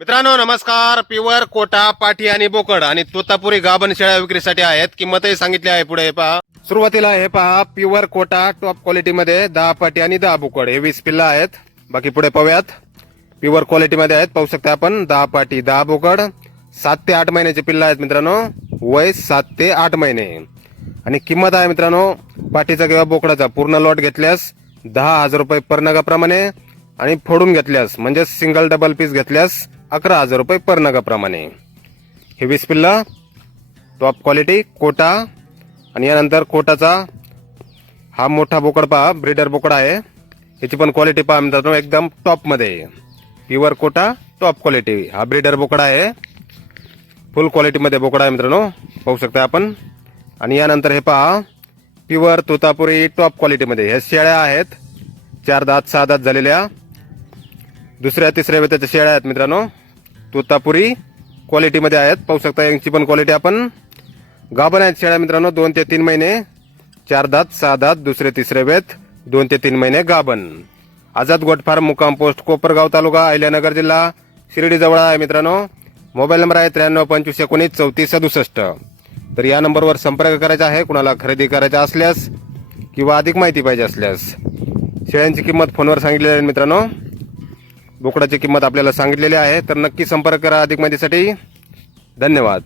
मित्रांनो नमस्कार. पिवर कोटा पाठी आणि बोकड आणि तोतापुरी गाभण शेळ्या विक्रीसाठी आहेत. किंमतही सांगितली आहे पुढे हे पहा. सुरुवातीला हे पहा प्युअर कोटा टॉप क्वालिटी मध्ये दहा पाठी आणि दहा बोकड. हे वीस पिल्ला आहेत. बाकी पुढे पाहूयात. प्युअर क्वालिटी मध्ये आहेत पाहू शकता आपण. दहा पाठी दहा बोकड. सात ते आठ महिन्याचे पिल्ला आहेत मित्रांनो. वय सात ते आठ महिने. आणि किंमत आहे मित्रांनो पाठीचा किंवा बोकडाचा. पूर्ण लॉट घेतल्यास दहा हजार रुपये पर नगाप्रमाणे आणि फोडून घेतल्यास म्हणजे सिंगल डबल पीस घेतल्यास अकरा हजार रुपये पर नगाप्रमाणे. हे वीस पिल्ला टॉप क्वालिटी कोटा आणि यानंतर कोटाचा हा मोठा बोकड पहा ब्रिडर बोकड आहे. याची पण क्वालिटी पहा मित्रांनो एकदम टॉपमध्ये प्युअर कोटा टॉप क्वालिटी हा ब्रिडर बोकडा आहे. फुल क्वालिटीमध्ये बोकडा आहे मित्रांनो. पाहू शकता आपण. आणि यानंतर हे पहा प्युअर तोतापुरी टॉप क्वालिटीमध्ये ह्या शेळ्या आहेत. चार दात सहा दात झालेल्या. दुसऱ्या तिसऱ्या वेताच्या शेळ्या आहेत मित्रांनो. तोतापुरी क्वालिटीमध्ये आहेत. पाहू शकता यांची पण क्वालिटी आपण. गाभण आहेत शेळ्या मित्रांनो दोन ते तीन महिने. चार दात सहा दात दुसरे तिसरे वेत दोन ते तीन महिने गाभण. आझाद गोटफार मुकाम मुक्काम पोस्ट कोपरगाव तालुका अहिल्यानगर जिल्हा शिर्डीजवळ आहे मित्रांनो. मोबाईल नंबर आहे त्र्याण्णव पंचवीस एकोणीस चौतीस सदुसष्ट. तर या नंबरवर संपर्क करायचा आहे. कुणाला खरेदी करायचा असल्यास किंवा अधिक माहिती पाहिजे असल्यास. शेळ्यांची किंमत फोनवर सांगितलेली आहे मित्रांनो. बोकडाची किंमत आपल्याला सांगितलेली आहे. तर नक्की संपर्क करा अधिक माहितीसाठी. धन्यवाद.